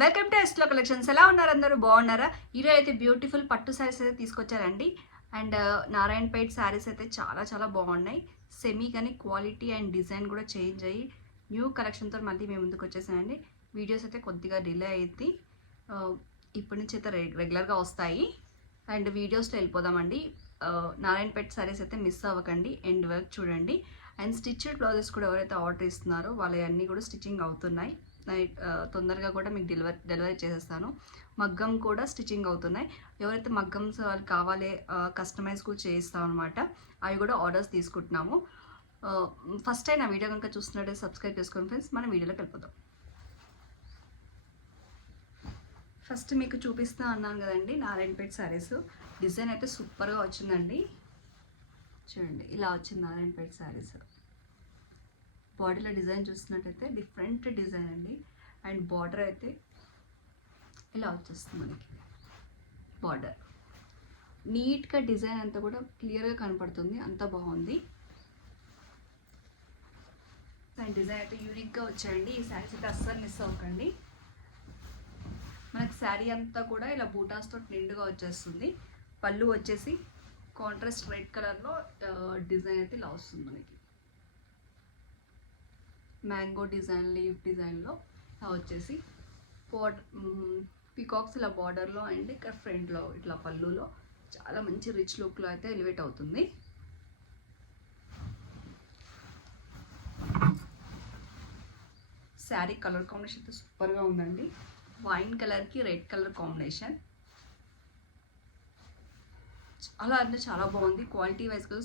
Welcome to ఎస్లో collections. ఎలా ఉన్నారు అందరూ? బాగున్నారా? ఈరోజు అయితే బ్యూటిఫుల్ పట్టు శారీస్ అయితే తీసుకొచ్చారండి. అండ్ నారాయణపేట్ శారీస్ అయితే చాలా చాలా బాగున్నాయి. సెమీ కానీ క్వాలిటీ అండ్ డిజైన్ కూడా చేంజ్ అయ్యి న్యూ కలెక్షన్తో మళ్ళీ మేము ముందుకు వచ్చేసానండి. వీడియోస్ అయితే కొద్దిగా డిలే అయ్యింది, ఇప్పటి నుంచి అయితే రెగ్యులర్గా వస్తాయి. అండ్ వీడియోస్లో వెళ్ళిపోదామండి. నారాయణపేట్ శారీస్ అయితే మిస్ అవ్వకండి, ఎండ్ వర్క్ చూడండి. అండ్ స్టిచ్డ్ బ్లౌజెస్ కూడా ఎవరైతే ఆర్డర్ ఇస్తున్నారో వాళ్ళన్నీ కూడా స్టిచ్చింగ్ అవుతున్నాయి. తొందరగా కూడా మీకు డెలివరీ చేసేస్తాను. మగ్గం కూడా స్టిచ్చింగ్ అవుతున్నాయి. ఎవరైతే మగ్గమ్స్ కావాలి కస్టమైజ్ కూడా చేయిస్తాం అనమాట. అవి కూడా ఆర్డర్స్ తీసుకుంటున్నాము. ఫస్ట్ టైం నా వీడియో కనుక చూస్తున్నట్టే సబ్స్క్రైబ్ చేసుకోండి ఫ్రెండ్స్. మనం వీడియోలోకి వెళ్ళిపోదాం. ఫస్ట్ మీకు చూపిస్తా అన్నాను కదండి నారాయణపేట్ శారీస్. డిజైన్ అయితే సూపర్గా వచ్చిందండి. చూడండి, ఇలా వచ్చింది నారాయణపేట్ శారీస్. బాడీలో డిజైన్ చూసినట్టయితే డిఫరెంట్ డిజైన్ అండి. అండ్ బార్డర్ అయితే ఇలా వచ్చేస్తుంది మనకి. బార్డర్ నీట్గా డిజైన్ అంతా కూడా క్లియర్గా కనపడుతుంది, అంత బాగుంది. అండ్ డిజైన్ అయితే యూనిక్గా వచ్చాయండి. ఈ శారీస్ అయితే అస్సలు మిస్ అవ్వకండి. మనకి శారీ అంతా కూడా ఇలా బూటాస్తో నిండుగా వచ్చేస్తుంది. పళ్ళు వచ్చేసి కాంట్రాస్ట్ రెడ్ కలర్లో డిజైన్ అయితే ఇలా వస్తుంది మనకి. మ్యాంగో డిజైన్, లీఫ్ డిజైన్లో వచ్చేసి పీకాక్స్ ఇలా బార్డర్లో అండ్ ఇక్కడ ఫ్రంట్లో ఇట్లా పళ్ళులో చాలా మంచి రిచ్ లుక్లో అయితే ఎలివేట్ అవుతుంది. శారీ కలర్ కాంబినేషన్ అయితే సూపర్గా ఉందండి. వైన్ కలర్కి రెడ్ కలర్ కాంబినేషన్ చాలా అంటే చాలా బాగుంది. క్వాలిటీ వైజ్గా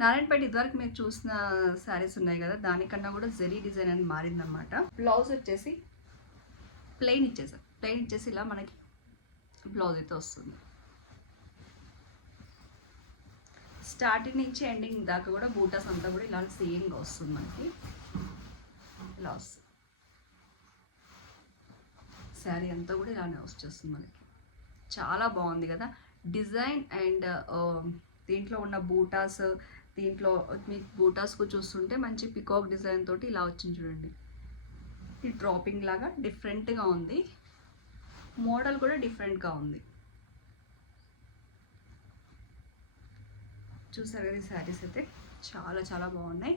నారాయణపేట ఇదివరకు మీరు చూసిన శారీస్ ఉన్నాయి కదా, దానికన్నా కూడా జెరీ డిజైన్ అని మారిందనమాట. బ్లౌజ్ వచ్చేసి ప్లెయిన్ ఇచ్చేసారు. ప్లెయిన్ ఇచ్చేసి ఇలా మనకి బ్లౌజ్ అయితే వస్తుంది. స్టార్టింగ్ నుంచి ఎండింగ్ దాకా కూడా బూటాస్ అంతా కూడా ఇలా సేమ్గా వస్తుంది మనకి. ఇలా వస్తుంది శారీ అంతా కూడా ఇలానే వచ్చేస్తుంది మనకి. చాలా బాగుంది కదా డిజైన్. అండ్ దీంట్లో ఉన్న బూటాస్, దీంట్లో మీకు బూటాస్కు చూస్తుంటే మంచి పికాక్ డిజైన్ తోటి ఇలా వచ్చింది చూడండి. ఈ డ్రాపింగ్ లాగా డిఫరెంట్గా ఉంది. మోడల్ కూడా డిఫరెంట్గా ఉంది. చూసారు కదా, ఈ శారీస్ అయితే చాలా చాలా బాగున్నాయి.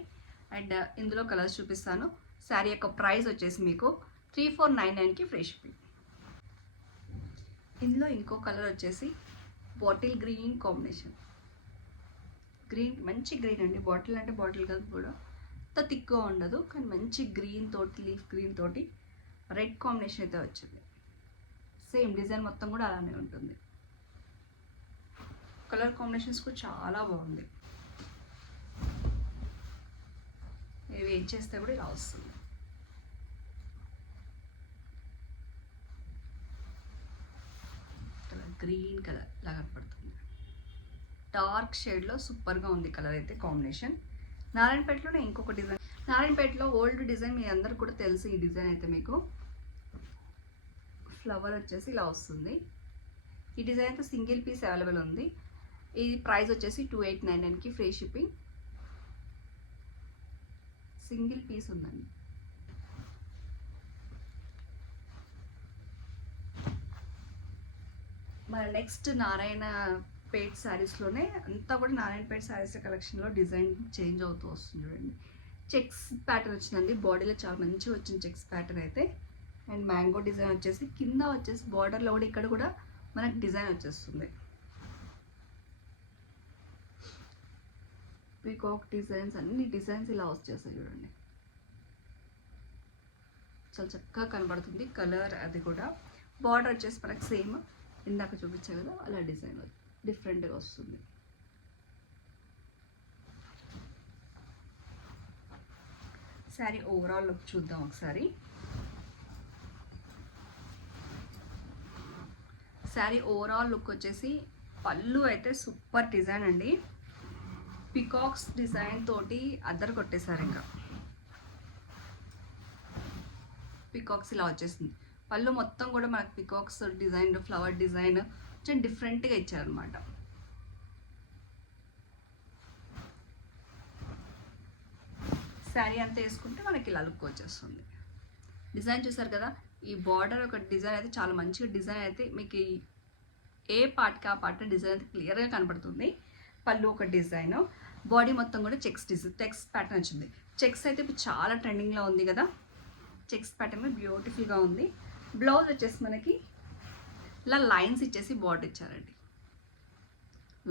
అండ్ ఇందులో కలర్స్ చూపిస్తాను. శారీ యొక్క ప్రైస్ వచ్చేసి మీకు 3499కి ఫ్రీ షిప్పింగ్. ఇందులో ఇంకో కలర్ వచ్చేసి బాటిల్ గ్రీన్ కాంబినేషన్. గ్రీన్, మంచి గ్రీన్ అండి. బాటిల్ అంటే బాటిల్ కాదు, కూడా అంత థిక్గా ఉండదు, కానీ మంచి గ్రీన్ తోటి, లీఫ్ గ్రీన్ తోటి రెడ్ కాంబినేషన్ అయితే వచ్చింది. సేమ్ డిజైన్ మొత్తం కూడా అలానే ఉంటుంది. కలర్ కాంబినేషన్స్ కూడా చాలా బాగుంది. ఇవి ఏం చేస్తే కూడా ఇలా వస్తుంది. గ్రీన్ కలర్ లాగా పడుతుంది. డార్క్ షేడ్లో సూపర్గా ఉంది కలర్ అయితే కాంబినేషన్. నారాయణపేటలోనే ఇంకొక డిజైన్. నారాయణపేటలో ఓల్డ్ డిజైన్ మీ అందరు కూడా తెలుసు. ఈ డిజైన్ అయితే మీకు ఫ్లవర్ వచ్చేసి ఇలా వస్తుంది. ఈ డిజైన్ అయితే సింగిల్ పీస్ అవైలబుల్ ఉంది. ఈ ప్రైస్ వచ్చేసి 2899కి ఫ్రీ షిప్పింగ్. సింగిల్ పీస్ ఉందండి. మన నెక్స్ట్ నారాయణపేట్ శారీస్లోనే అంతా కూడా నారాయణపేట్ శారీస్ కలెక్షన్లో డిజైన్ చేంజ్ అవుతూ వస్తుంది చూడండి. చెక్స్ ప్యాటర్న్ వచ్చిందండి. బాడీలో చాలా మంచిగా వచ్చింది చెక్స్ ప్యాటర్న్ అయితే. అండ్ మ్యాంగో డిజైన్ వచ్చేసి కింద వచ్చేసి బార్డర్లో కూడా ఇక్కడ కూడా మనకు డిజైన్ వచ్చేస్తుంది. పీకాక్ డిజైన్స్, అన్ని డిజైన్స్ ఇలా వచ్చేస్తాయి చూడండి. చాలా చక్కగా కనబడుతుంది కలర్. అది కూడా బార్డర్ వచ్చేసి మనకు సేమ్ ఇందాక చూపించా కదా, అలా డిజైన్ డిఫరెంట్గా వస్తుంది. శారీ ఓవరాల్ లుక్ చూద్దాం ఒకసారి. శారీ ఓవరాల్ లుక్ వచ్చేసి పళ్ళు అయితే సూపర్ డిజైన్ అండి. పికాక్స్ డిజైన్ తోటి అద్దరు కొట్టేశారు. ఇంకా పికాక్స్ ఇలా వచ్చేసింది. పళ్ళు మొత్తం కూడా మనకు పికాక్స్ డిజైన్, ఫ్లవర్ డిజైన్ కొంచెం డిఫరెంట్గా ఇచ్చారనమాట. శారీ అంతా వేసుకుంటే మనకి ఇలా లుక్ వచ్చేస్తుంది. డిజైన్ చూసారు కదా, ఈ బార్డర్ ఒక డిజైన్ అయితే చాలా మంచిగా డిజైన్ అయితే మీకు ఏ పార్ట్కి ఆ పార్ట్ డిజైన్ అయితే క్లియర్గా కనపడుతుంది. పళ్ళు ఒక డిజైన్, బాడీ మొత్తం కూడా చెక్స్ ప్యాటర్న్ వచ్చింది. చెక్స్ అయితే ఇప్పుడు చాలా ట్రెండింగ్లో ఉంది కదా, చెక్స్ ప్యాటర్న్ బ్యూటిఫుల్గా ఉంది. బ్లౌజ్ వచ్చేసి మనకి ఇలా లైన్స్ ఇచ్చేసి బార్డర్ ఇచ్చారండి,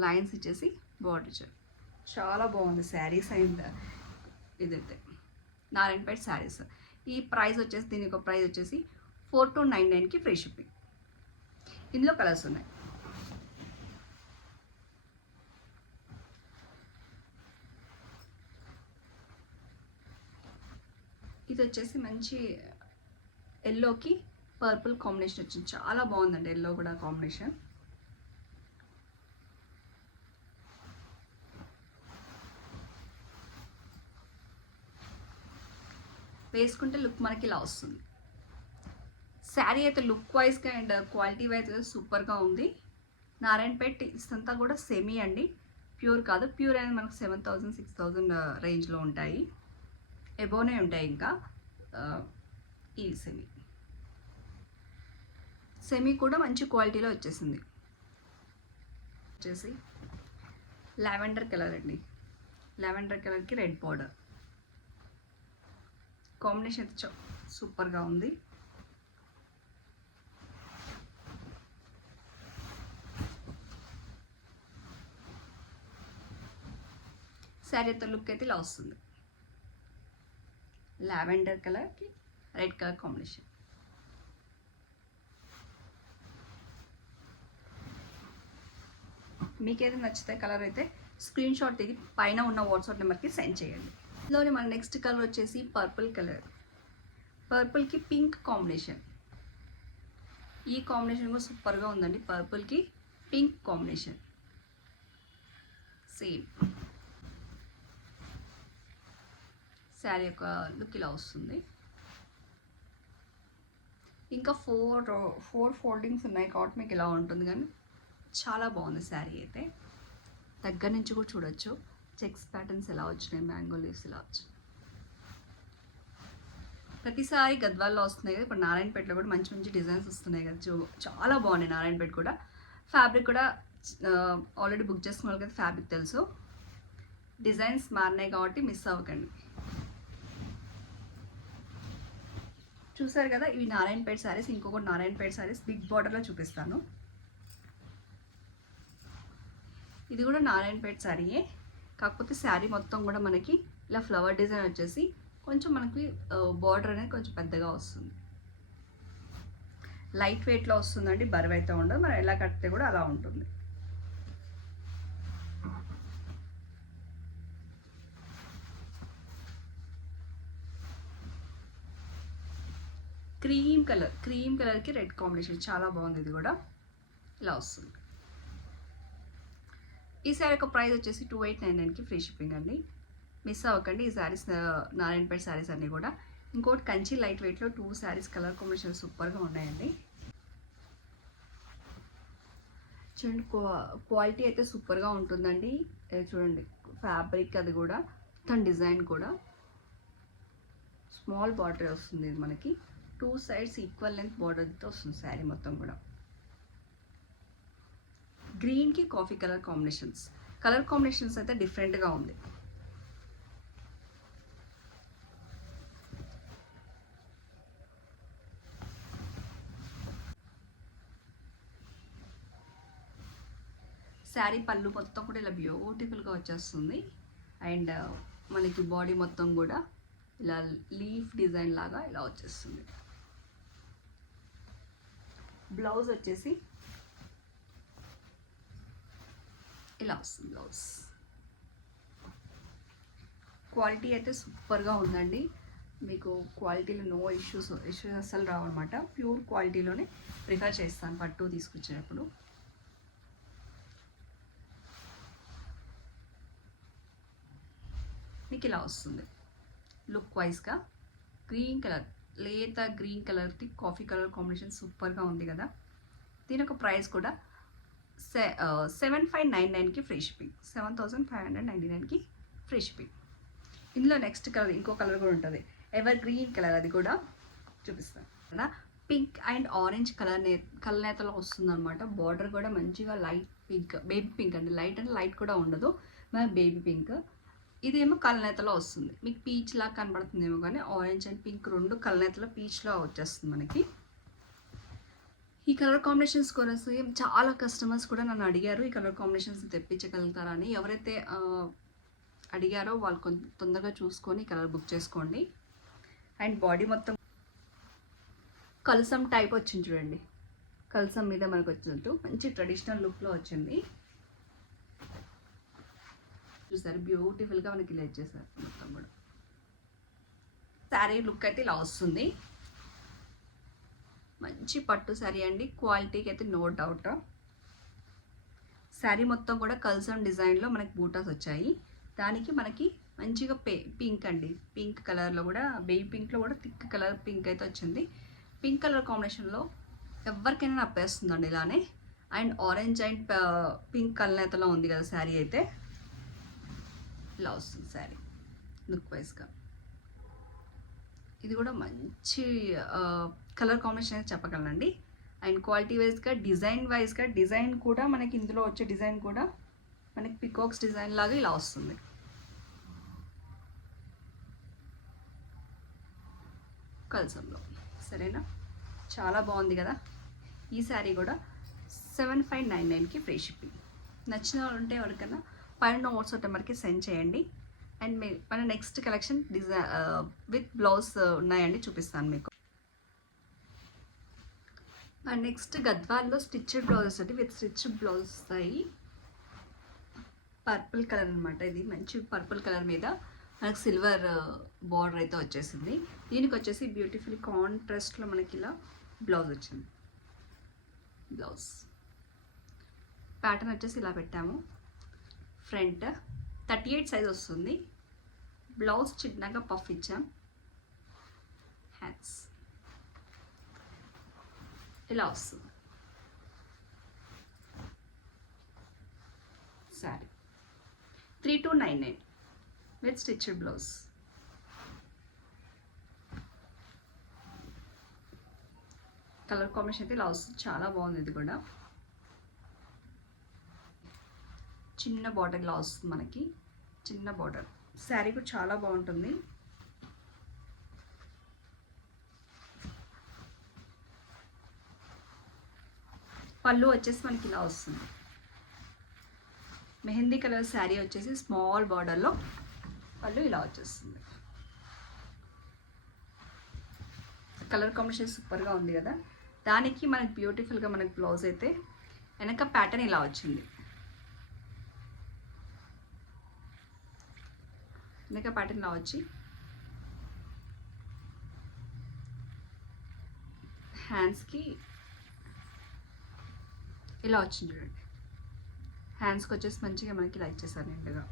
లైన్స్ ఇచ్చేసి బార్డర్ ఇచ్చారు. చాలా బాగుంది శారీస్. అండ్ ఇదైతే నారాయణపేట శారీస్. ఈ ప్రైస్ వచ్చేసి దీని యొక్క ప్రైస్ వచ్చేసి 4299కి ఫ్రీ షిప్పింగ్. ఇందులో కలర్స్ ఉన్నాయి. ఇది వచ్చేసి మంచి ఎల్లోకి పర్పుల్ కాంబినేషన్ వచ్చింది, చాలా బాగుందండి. ఎల్లో కూడా కాంబినేషన్. వేసుకుంటే లుక్ మనకి ఇలా వస్తుంది. శారీ అయితే లుక్ వైజ్గా అండ్ క్వాలిటీ వైజ్ సూపర్గా ఉంది. నారాయణపేట్ ఇదంతా కూడా సెమీ అండి, ప్యూర్ కాదు. ప్యూర్ అనేది మనకు 7000 6000 రేంజ్లో ఉంటాయి, ఎబోనే ఉంటాయి. ఇంకా ఈ సెమీ కూడా మంచి క్వాలిటీలో వచ్చేసింది. వచ్చేసి లావెండర్ కలర్ అండి, లావెండర్ కలర్కి రెడ్ బార్డర్ కాంబినేషన్ అయితే సూపర్గా ఉంది. శారీ అయితే లుక్ అయితే ఇలా వస్తుంది. లావెండర్ కలర్కి రెడ్ కలర్ కాంబినేషన్. మీకేదైతే నచ్చితే కలర్ అయితే స్క్రీన్ షాట్ తీసి పైన ఉన్న వాట్సాప్ నెంబర్కి సెండ్ చేయండి. ఇందులోనే మన నెక్స్ట్ కలర్ వచ్చేసి పర్పుల్ కలర్, పర్పుల్కి పింక్ కాంబినేషన్. ఈ కాంబినేషన్ కూడా సూపర్గా ఉందండి, పర్పుల్కి పింక్ కాంబినేషన్ సేమ్. శారీ యొక్క లుక్ ఇలా వస్తుంది. ఇంకా ఫోర్ ఫోల్డింగ్స్ ఉన్నాయి కాబట్టి మీకు ఇలా ఉంటుంది, కానీ చాలా బాగుంది శారీ అయితే. దగ్గర నుంచి కూడా చూడొచ్చు చెక్స్ ప్యాటర్న్స్ ఎలా వచ్చినాయి, మ్యాంగో లీవ్స్ ఎలా వచ్చాయి. ప్రతిసారి గద్వాల్లో వస్తున్నాయి కదా, ఇప్పుడు నారాయణపేటలో కూడా మంచి మంచి డిజైన్స్ వస్తున్నాయి కదా, చాలా బాగున్నాయి. నారాయణపేట కూడా ఫ్యాబ్రిక్ కూడా ఆల్రెడీ బుక్ చేసుకున్న వాళ్ళకి ఫ్యాబ్రిక్ తెలుసు. డిజైన్స్ మారినాయి కాబట్టి మిస్ అవ్వకండి. చూసారు కదా, ఇవి నారాయణపేట శారీస్. ఇంకొకటి నారాయణపేట శారీస్ బిగ్ బార్డర్లో చూపిస్తాను. ఇది కూడా నారాయణపేట శారీయే, కాకపోతే శారీ మొత్తం కూడా మనకి ఇలా ఫ్లవర్ డిజైన్ వచ్చేసి కొంచెం మనకి బార్డర్ అనేది కొంచెం పెద్దగా వస్తుంది. లైట్ వెయిట్లో వస్తుందండి, బరువు అయితే ఉండదు. మనం ఎలా కడితే కూడా అలా ఉంటుంది. క్రీమ్ కలర్కి రెడ్ కాంబినేషన్ చాలా బాగుంది. ఇది కూడా ఇలా వస్తుంది. ఈ శారీ యొక్క ప్రైస్ వచ్చేసి 2899కి ఫ్రీ షిప్పింగ్ అండి. మిస్ అవ్వకండి ఈ శారీస్, నారాయణపేట శారీస్ అన్నీ కూడా. ఇంకోటి కంచి లైట్ వెయిట్లో 2 శారీస్ కలర్ కాంబినేషన్ సూపర్గా ఉన్నాయండి. చూడండి, క్వాలిటీ అయితే సూపర్గా ఉంటుందండి. చూడండి ఫ్యాబ్రిక్ అది కూడా, తన డిజైన్ కూడా స్మాల్ బార్డర్ వస్తుంది. ఇది మనకి 2 సైడ్స్ ఈక్వల్ లెంత్ బార్డర్తో వస్తుంది శారీ మొత్తం కూడా. గ్రీన్కి కాఫీ కలర్ కాంబినేషన్స్ అయితే డిఫరెంట్గా ఉంది. శారీ పళ్ళు మొత్తం కూడా ఇలా బ్యూటిఫుల్గా వచ్చేస్తుంది. అండ్ మనకి బాడీ మొత్తం కూడా ఇలా లీఫ్ డిజైన్ లాగా ఇలా వచ్చేస్తుంది. బ్లౌజ్ వచ్చేసి ఇలా వస్తుంది. బ్లౌజ్ క్వాలిటీ అయితే సూపర్గా ఉందండి. మీకు క్వాలిటీలో నో ఇష్యూస్ అస్సలు రావన్నమాట. ప్యూర్ క్వాలిటీలోనే ప్రిఫర్ చేస్తాను పట్టు తీసుకొచ్చేటప్పుడు. మీకు ఇలా వస్తుంది లుక్ వైజ్గా. గ్రీన్ కలర్, లేత గ్రీన్ కలర్కి కాఫీ కలర్ కాంబినేషన్ సూపర్గా ఉంది కదా. దీని ఒక ప్రైస్ కూడా 7599కి ఫ్రీ షిప్పింగ్, 7599కి ఫ్రీ షిప్పింగ్. ఇందులో నెక్స్ట్ కలర్ ఇంకో కలర్ కూడా ఉంటుంది, ఎవర్ గ్రీన్ కలర్. అది కూడా చూపిస్తాను కదా. పింక్ అండ్ ఆరెంజ్ కలనేతలో వస్తుంది అనమాట. బార్డర్ కూడా మంచిగా లైట్ పింక్, బేబీ పింక్ అండి. లైట్ అంటే లైట్ కూడా ఉండదు, మన బేబీ పింక్. ఇదేమో కలనేతలో వస్తుంది. మీకు పీచ్ లాగా కనబడుతుందేమో కానీ ఆరెంజ్ అండ్ పింక్ రెండు కలనేతలో పీచ్లో వచ్చేస్తుంది మనకి. ఈ కలర్ కాంబినేషన్స్ కోసం చాలా కస్టమర్స్ కూడా నన్ను అడిగారు ఈ కలర్ కాంబినేషన్స్ తెప్పించగలుగుతారా అని. ఎవరైతే అడిగారో వాళ్ళు కొంచెం తొందరగా చూసుకొని కలర్ బుక్ చేసుకోండి. అండ్ బాడీ మొత్తం కలసం టైప్ వచ్చింది చూడండి, కలసం మీద మనకు వచ్చినట్టు మంచి ట్రెడిషనల్ లుక్లో వచ్చింది. చూసారు బ్యూటిఫుల్గా మనకి ఇలా ఇచ్చేసారు మొత్తం కూడా. శారీ లుక్ అయితే ఇలా వస్తుంది. మంచి పట్టు శారీ అండి, క్వాలిటీకి అయితే నో డౌట్. శారీ మొత్తం కూడా కల్సమ్ డిజైన్లో మనకి బూటాస్ వచ్చాయి. దానికి మనకి మంచిగా పింక్ అండి, పింక్ కలర్లో కూడా బేబీ పింక్లో కూడా థిక్ కలర్ పింక్ అయితే వచ్చింది. పింక్ కలర్ కాంబినేషన్లో ఎవరికైనా నప్పేస్తుందండి ఇలానే. అండ్ ఆరెంజ్ అండ్ పింక్ కలనేతలో ఉంది కదా శారీ అయితే, ఇలా వస్తుంది శారీ లుక్ వైజ్గా. ఇది కూడా మంచి కలర్ కాంబినేషన్ అయితే చెప్పగలనండి. అండ్ క్వాలిటీ వైజ్గా డిజైన్ కూడా మనకి ఇందులో వచ్చే డిజైన్ కూడా మనకి పికాక్స్ డిజైన్ లాగా ఇలా వస్తుంది. కల్సంలో సరేనా, చాలా బాగుంది కదా. ఈ శారీ కూడా 7599కి ఫ్రీ షిప్పింగ్. నచ్చిన వాళ్ళు ఉంటే ఎవరికైనా పైన వాట్సాప్ నెంబర్కి సెండ్ చేయండి. అండ్ మన నెక్స్ట్ కలెక్షన్ విత్ బ్లౌజ్ ఉన్నాయండి, చూపిస్తాను మీకు. అండ్ నెక్స్ట్ గద్వాల్లో స్టిచ్డ్ బ్లౌజెస్ అంటే విత్ స్టిచ్డ్ బ్లౌజ్ వస్తాయి. పర్పుల్ కలర్ అనమాట, ఇది మంచి పర్పుల్ కలర్ మీద మనకు సిల్వర్ బార్డర్ అయితే వచ్చేసింది. దీనికి వచ్చేసి బ్యూటిఫుల్ కాంట్రాస్ట్లో మనకి ఇలా బ్లౌజ్ వచ్చింది. బ్లౌజ్ ప్యాటర్న్ వచ్చేసి ఇలా పెట్టాము. ఫ్రంట్ 38 సైజ్ వస్తుంది. బ్లౌజ్ చిన్నగా పఫ్ ఇచ్చాం. హ్యాండ్స్ ఇలా వస్తుంది. Sorry 3299 with stitched blouse. Colour combination అయితే ఇలా వస్తుంది, చాలా బాగుంది. ఇది కూడా చిన్న బార్డర్ ఇలా వస్తుంది మనకి, చిన్న బార్డర్. శారీ కూడా చాలా బాగుంటుంది. పళ్ళు వచ్చేసి మనకి ఇలా వస్తుంది. మెహందీ కలర్ శారీ వచ్చేసి స్మాల్ బార్డర్లో పళ్ళు ఇలా వచ్చేస్తుంది. కలర్ కాంబినేషన్ సూపర్గా ఉంది కదా. దానికి మనకి బ్యూటిఫుల్గా మనకి బ్లౌజ్ అయితే వెనక ప్యాటర్న్ ఇలా వచ్చింది. వెనక ప్యాటర్న్ ఇలా వచ్చి హ్యాండ్స్కి ఇలా వచ్చింది చూడండి. హ్యాండ్స్కి వచ్చేసి మంచిగా మనకి ఇలా ఇచ్చేసారు నిండుగా.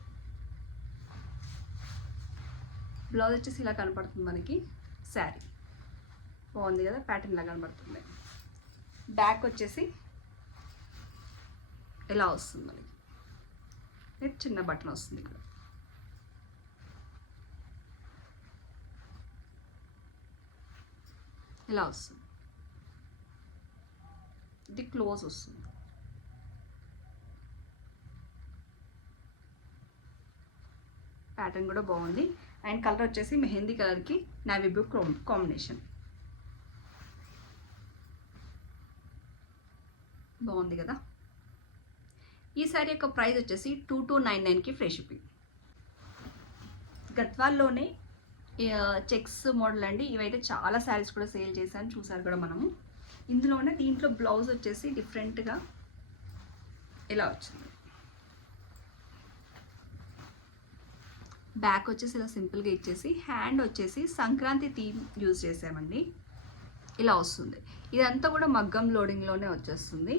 బ్లౌజ్ వచ్చేసి ఇలా కనపడుతుంది మనకి. శారీ బాగుంది కదా, ప్యాటర్న్ ఇలా కనపడుతుంది. బ్యాక్ వచ్చేసి ఇలా వస్తుంది మనకి, చిన్న బటన్ వస్తుంది ఇక్కడ. ఇలా వస్తుంది, ఇది క్లోజ్ వస్తుంది. ప్యాటర్న్ కూడా బాగుంది. అండ్ కలర్ వచ్చేసి మెహందీ కలర్కి నావీ బ్లూ కాంబినేషన్ బాగుంది కదా. ఈ శారీ యొక్క ప్రైస్ వచ్చేసి 2299కి ఫ్రీ షిప్పింగ్. గద్వాల్లోనే చెక్స్ మోడల్ అండి. ఇవైతే చాలా శారీస్ కూడా సేల్ చేశాను, చూసారు కూడా మనము. ఇందులోనే దీంట్లో బ్లౌజ్ వచ్చేసి డిఫరెంట్గా ఇలా వచ్చింది. బ్యాక్ వచ్చేసి ఇలా సింపుల్గా ఇచ్చేసి, హ్యాండ్ వచ్చేసి సంక్రాంతి థీమ్ యూజ్ చేసామండి. ఇలా వస్తుంది. ఇదంతా కూడా మగ్గం లోడింగ్లోనే వచ్చేస్తుంది.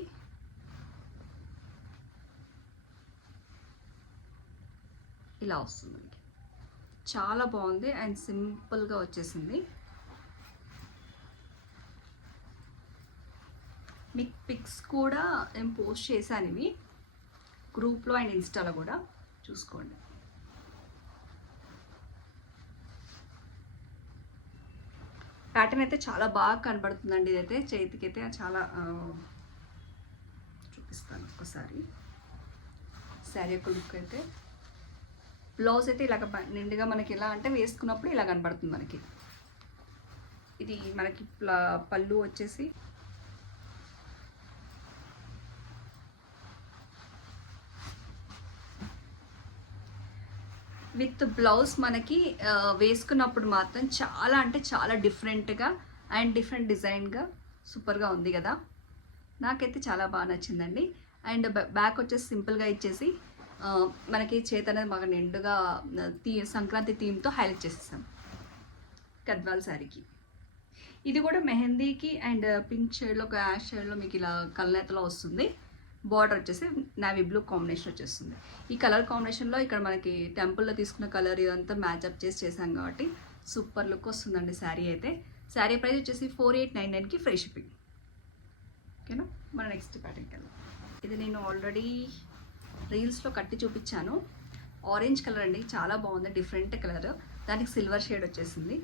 ఇలా వస్తుంది, చాలా బాగుంది అండ్ సింపుల్గా వచ్చేసింది. మీకు పిక్స్ కూడా నేను పోస్ట్ చేశాను, ఇవి గ్రూప్లో అండ్ ఇన్స్టాలో కూడా చూసుకోండి. ప్యాటర్న్ అయితే చాలా బాగా కనబడుతుందండి. ఇదైతే చేతికి అయితే చాలా చూపిస్తాను ఒక్కసారి. శారీ యొక్క లుక్ అయితే బ్లౌజ్ అయితే ఇలాగ నిండుగా మనకి ఎలా అంటే వేసుకున్నప్పుడు ఇలా కనబడుతుంది మనకి. ఇది మనకి పళ్ళు వచ్చేసి విత్ బ్లౌజ్ మనకి వేసుకున్నప్పుడు మాత్రం చాలా అంటే చాలా డిఫరెంట్గా అండ్ డిఫరెంట్ డిజైన్గా సూపర్గా ఉంది కదా. నాకైతే చాలా బాగా నచ్చిందండి. అండ్ బ్యాక్ వచ్చేసి సింపుల్గా ఇచ్చేసి మనకి చేతి అనేది బాగా నిండుగా సంక్రాంతి థీమ్తో హైలైట్ చేసేసాం గద్వాల్ శారీకి. ఇది కూడా మెహందీకి అండ్ పింక్ షేడ్లో ఒక యాష్ షేడ్లో మీకు ఇలా కల్నేతలో వస్తుంది. బార్డర్ వచ్చేసి నావీ బ్లూ కాంబినేషన్ వచ్చేస్తుంది. ఈ కలర్ కాంబినేషన్లో ఇక్కడ మనకి టెంపుల్లో తీసుకున్న కలర్ ఇదంతా మ్యాచ్అప్ చేసాం కాబట్టి సూపర్ లుక్ వస్తుందండి శారీ అయితే. శారీ ప్రైస్ వచ్చేసి 4899కి ఫ్రీ షిప్పింగ్. ఓకేనా, మన నెక్స్ట్ ప్యాటర్న్కి వెళ్దాం. ఇది నేను ఆల్రెడీ రీల్స్లో కట్టి చూపించాను. ఆరెంజ్ కలర్ అండి, చాలా బాగుంది, డిఫరెంట్ కలర్. దానికి సిల్వర్ షేడ్ వచ్చేసింది.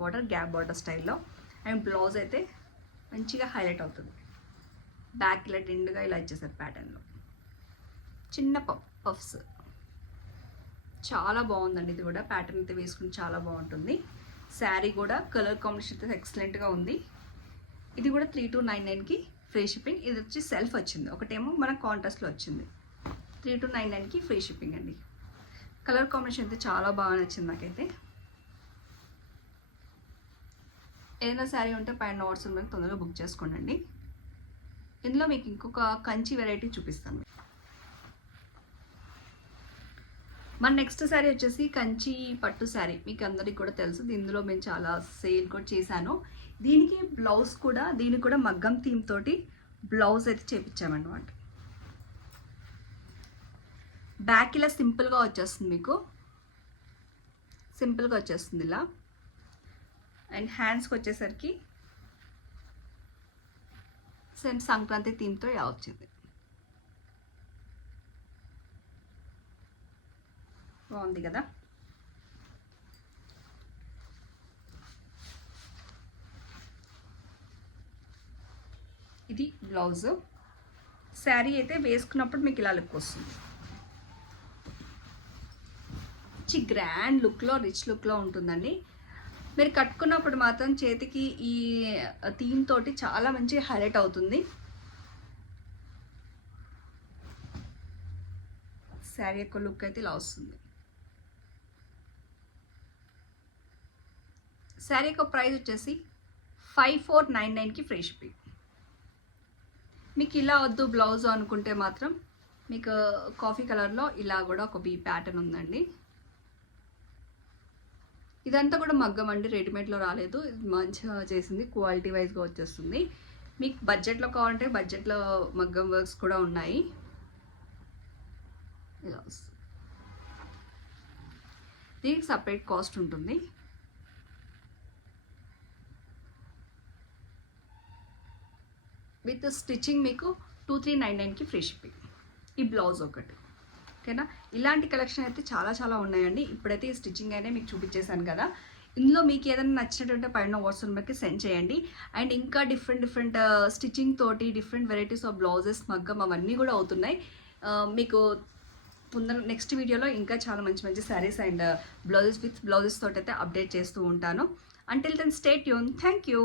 బార్డర్ గ్యాప్ బార్డర్ స్టైల్లో. అండ్ బ్లౌజ్ అయితే మంచిగా హైలైట్ అవుతుంది. బ్యాక్ ఇలా నిండుగా ఇలా ఇచ్చేసారు ప్యాటర్న్లో. చిన్న పఫ్స్ చాలా బాగుందండి. ఇది కూడా ప్యాటర్న్ అయితే వేసుకుని చాలా బాగుంటుంది. శారీ కూడా కలర్ కాంబినేషన్ అయితే ఎక్సలెంట్గా ఉంది. ఇది కూడా 3299కి ఫ్రీ షిప్పింగ్. ఇది వచ్చి సెల్ఫ్ వచ్చింది, ఒకటేమో మన కాంట్రాస్ట్లో వచ్చింది. 3299కి ఫ్రీ షిప్పింగ్ అండి. కలర్ కాంబినేషన్ అయితే చాలా బాగా నచ్చింది నాకైతే. ఏదైనా శారీ ఉంటే పైన వాట్సాప్ మీద తొందరగా బుక్ చేసుకోండి. ఇందులో మీకు ఇంకొక కంచి వెరైటీ చూపిస్తాను. మన నెక్స్ట్ శారీ వచ్చేసి కంచి పట్టు శారీ. మీకు అందరికి కూడా తెలుసు, ఇందులో మేము చాలా సేల్ కూడా చేశాను. దీనికి బ్లౌజ్ కూడా దీనికి కూడా మగ్గం థీమ్ తోటి బ్లౌజ్ అయితే చేపించామన్నమాట. బ్యాక్ ఇలా సింపుల్గా వచ్చేస్తుంది, మీకు సింపుల్గా వచ్చేస్తుంది ఇలా. అండ్ హ్యాండ్స్కి వచ్చేసరికి సేమ్ సంక్రాంతి థీమ్తో ఇలా వచ్చింది. బాగుంది కదా. ఇది బ్లౌజ్. శారీ అయితే వేసుకున్నప్పుడు మీకు ఇలా లుక్ వస్తుంది. మంచి గ్రాండ్ లుక్లో రిచ్ లుక్లో ఉంటుందండి. మీరు కట్టుకున్నప్పుడు మాత్రం చేతికి ఈ థీమ్ తోటి చాలా మంచి హైలైట్ అవుతుంది. శారీ యొక్క లుక్ అయితే ఇలా వస్తుంది. శారీ యొక్క ప్రైస్ వచ్చేసి 5499కి ఫ్రీ షిప్పింగ్. మీకు ఇలా వద్దు బ్లౌజ్ అనుకుంటే మాత్రం మీకు కాఫీ కలర్లో ఇలా కూడా ఒక బీ ప్యాటర్న్ ఉందండి. ఇదంతా కూడా మగ్గం అండి, రెడీమేడ్లో రాలేదు. మంచిగా చేసింది, క్వాలిటీ వైజ్గా వచ్చేస్తుంది. మీకు బడ్జెట్లో కావాలంటే బడ్జెట్లో మగ్గం వర్క్స్ కూడా ఉన్నాయి. ఇలా వస్తుంది. దీనికి సపరేట్ కాస్ట్ ఉంటుంది. విత్ స్టిచ్చింగ్ మీకు 2399కి ఫ్రీ షిప్పింగ్. ఈ బ్లౌజ్ ఒకటి. ఓకేనా, ఇలాంటి కలెక్షన్ అయితే చాలా చాలా ఉన్నాయండి. ఇప్పుడైతే ఈ స్టిచ్చింగ్ అయినా మీకు చూపించేశాను కదా. ఇందులో మీకు ఏదైనా నచ్చినట్టుంటే పైన వాట్సాప్ నెంబర్కి సెండ్ చేయండి. అండ్ ఇంకా డిఫరెంట్ స్టిచ్చింగ్ తోటి డిఫరెంట్ వెరైటీస్ ఆఫ్ బ్లౌజెస్, మగ్గం అవన్నీ కూడా అవుతున్నాయి. మీకు నెక్స్ట్ వీడియోలో ఇంకా చాలా మంచి మంచి sarees and blouses with blouses తోటి అయితే అప్డేట్ చేస్తూ ఉంటాను. Until then stay tune. Thank you.